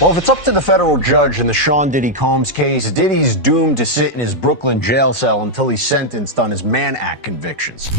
Well, if it's up to the federal judge in the Sean Diddy Combs case, Diddy's doomed to sit in his Brooklyn jail cell until he's sentenced on his Mann Act convictions.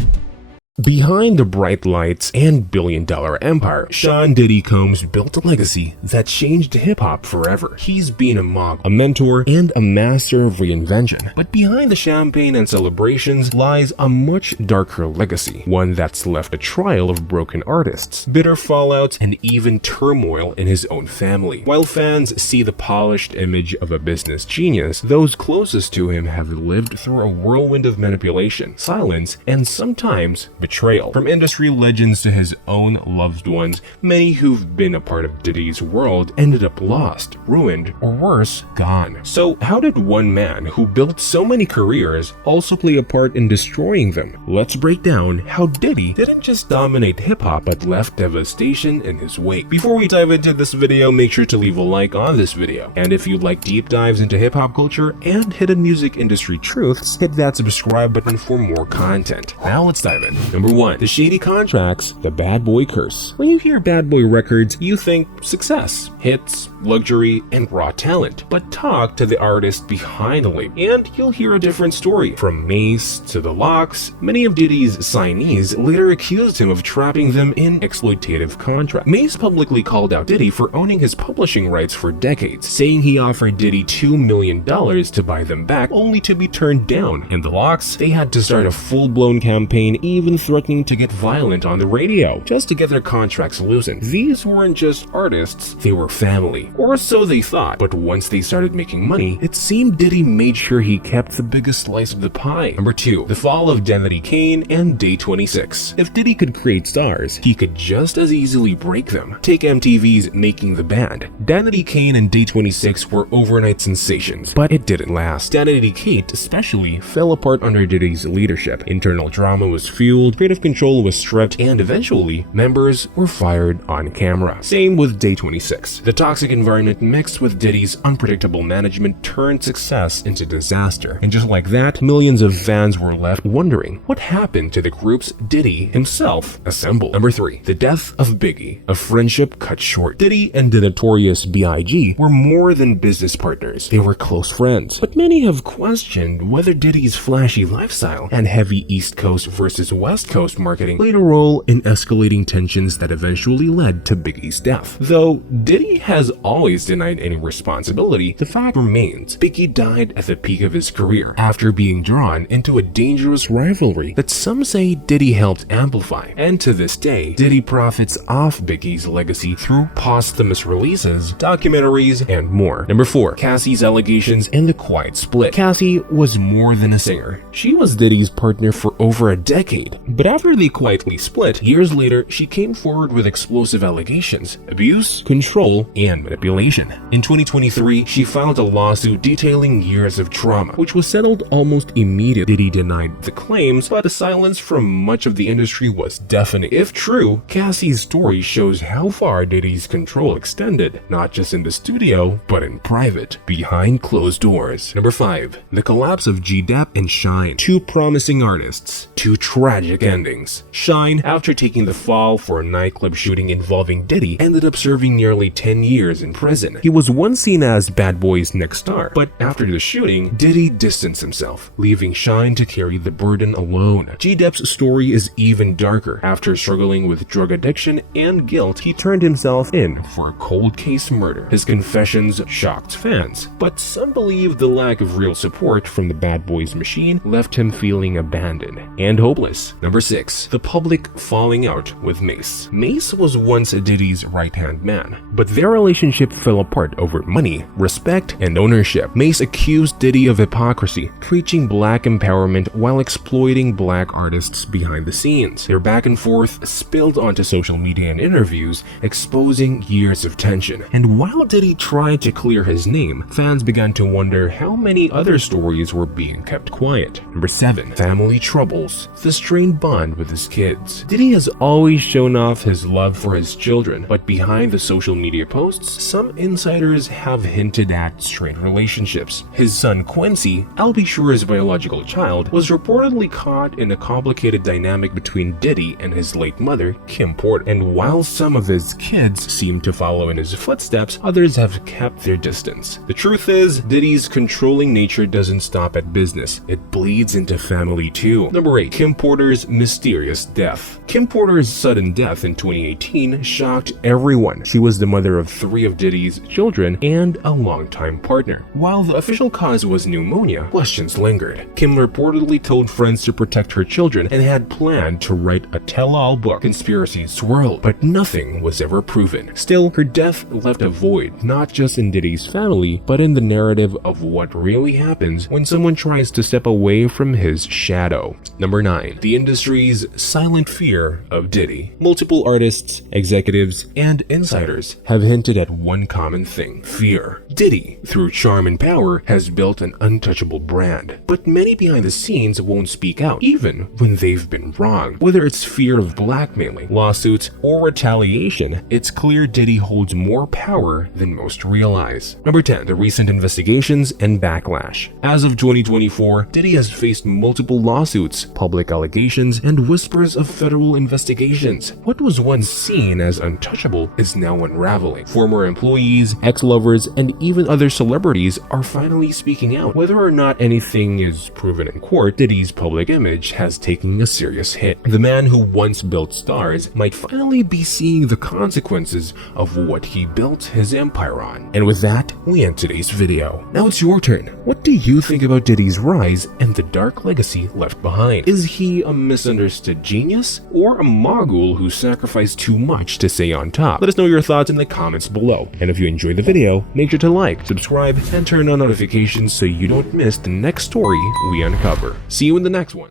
Behind the bright lights and billion-dollar empire, Sean Diddy Combs built a legacy that changed hip-hop forever. He's been a mogul, a mentor, and a master of reinvention. But behind the champagne and celebrations lies a much darker legacy, one that's left a trail of broken artists, bitter fallouts, and even turmoil in his own family. While fans see the polished image of a business genius, those closest to him have lived through a whirlwind of manipulation, silence, and sometimes betrayal. From industry legends to his own loved ones, many who've been a part of Diddy's world ended up lost, ruined, or worse, gone. So how did one man who built so many careers also play a part in destroying them? Let's break down how Diddy didn't just dominate hip-hop but left devastation in his wake. Before we dive into this video, make sure to leave a like on this video. And if you'd like deep dives into hip-hop culture and hidden music industry truths, hit that subscribe button for more content. Now let's dive in. Number 1. The shady contracts, the bad boy curse. When you hear bad boy records, you think success, hits, luxury, and raw talent. But talk to the artist behind the label, and you'll hear a different story. From Mace to the Locks, many of Diddy's signees later accused him of trapping them in exploitative contracts. Mace publicly called out Diddy for owning his publishing rights for decades, saying he offered Diddy $2 million to buy them back, only to be turned down. In the Locks, they had to start a full-blown campaign, even threatening to get violent on the radio, just to get their contracts loosened. These weren't just artists, they were family. Or so they thought, but once they started making money, it seemed Diddy made sure he kept the biggest slice of the pie. Number 2. The fall of Danity Kane and Day26. If Diddy could create stars, he could just as easily break them. Take MTV's Making the Band. Danity Kane and Day26 were overnight sensations, but it didn't last. Danity Kane especially fell apart under Diddy's leadership. Internal drama was fueled, creative control was stripped, and eventually, members were fired on camera. Same with Day26. The toxic environment mixed with Diddy's unpredictable management turned success into disaster. And just like that, millions of fans were left wondering what happened to the groups Diddy himself assembled. Number 3. The death of Biggie. A friendship cut short. Diddy and the notorious b.i.g. were more than business partners. They were close friends. But many have questioned whether Diddy's flashy lifestyle and heavy East Coast versus West Coast marketing played a role in escalating tensions that eventually led to Biggie's death. Though Diddy has always denied any responsibility, the fact remains Biggie died at the peak of his career after being drawn into a dangerous rivalry that some say Diddy helped amplify. And to this day, Diddy profits off Biggie's legacy through posthumous releases, documentaries, and more. Number 4. Cassie's allegations and the quiet split. Cassie was more than a singer. She was Diddy's partner for over a decade. But after they quietly split, years later, she came forward with explosive allegations, abuse, control, and manipulation. In 2023, she filed a lawsuit detailing years of trauma, which was settled almost immediately. Diddy denied the claims, but the silence from much of the industry was deafening. If true, Cassie's story shows how far Diddy's control extended, not just in the studio, but in private, behind closed doors. Number 5. The collapse of G-Dep and Shyne. Two promising artists, two tragic endings. Shyne, after taking the fall for a nightclub shooting involving Diddy, ended up serving nearly 10 years in prison. He was once seen as Bad Boy's next star, but after the shooting, Diddy distanced himself, leaving Shyne to carry the burden alone. G-Dep's story is even darker. After struggling with drug addiction and guilt, he turned himself in for a cold case murder. His confessions shocked fans, but some believe the lack of real support from the Bad Boys machine left him feeling abandoned and hopeless. Number 6. The public falling out with Mace. Mace was once Diddy's right-hand man, but their relationship fell apart over money, respect, and ownership. Mace accused Diddy of hypocrisy, preaching black empowerment while exploiting black artists behind the scenes. Their back and forth spilled onto social media and interviews, exposing years of tension. And while Diddy tried to clear his name, fans began to wonder how many other stories were being kept quiet. Number 7. Family troubles. The strained bond with his kids. Diddy has always shown off his love for his children, but behind the social media posts, some insiders have hinted at strained relationships. His son Quincy, Al B. Sure's biological child, was reportedly caught in a complicated dynamic between Diddy and his late mother, Kim Porter. And while some of his kids seem to follow in his footsteps, others have kept their distance. The truth is, Diddy's controlling nature doesn't stop at business. It bleeds into family too. Number 8. Kim Porter's mysterious death. Kim Porter's sudden death in 2018 shocked everyone. She was the mother of 3 of Diddy's children and a longtime partner. While the official cause was pneumonia, questions lingered. Kim reportedly told friends to protect her children and had planned to write a tell-all book. Conspiracies swirled, but nothing was ever proven. Still, her death left a void, not just in Diddy's family, but in the narrative of what really happens when someone tries to step away from his shadow. Number 9. The industry's silent fear of Diddy. Multiple artists, executives, and insiders have hinted at one common thing: fear. Diddy, through charm and power, has built an untouchable brand, but many behind the scenes won't speak out, even when they've been wrong. Whether it's fear of blackmailing, lawsuits, or retaliation, it's clear Diddy holds more power than most realize. Number 10. The recent investigations and backlash. As of 2024, Diddy has faced multiple lawsuits, public allegations, and whispers of federal investigations. What was once seen as untouchable is now unraveling. Former employees, ex-lovers, and even other celebrities are finally speaking out. Whether or not anything is proven in court, Diddy's public image has taken a serious hit. The man who once built stars might finally be seeing the consequences of what he built his empire on. And with that, we end today's video. Now it's your turn. What do you think about Diddy's rise and the dark legacy left behind? Is he a misunderstood genius or a mogul who sacrificed too much to stay on top? Let us know your thoughts in the comments below. And if you enjoyed the video, make sure to like, subscribe, and turn on notifications so you don't miss the next story we uncover. See you in the next one.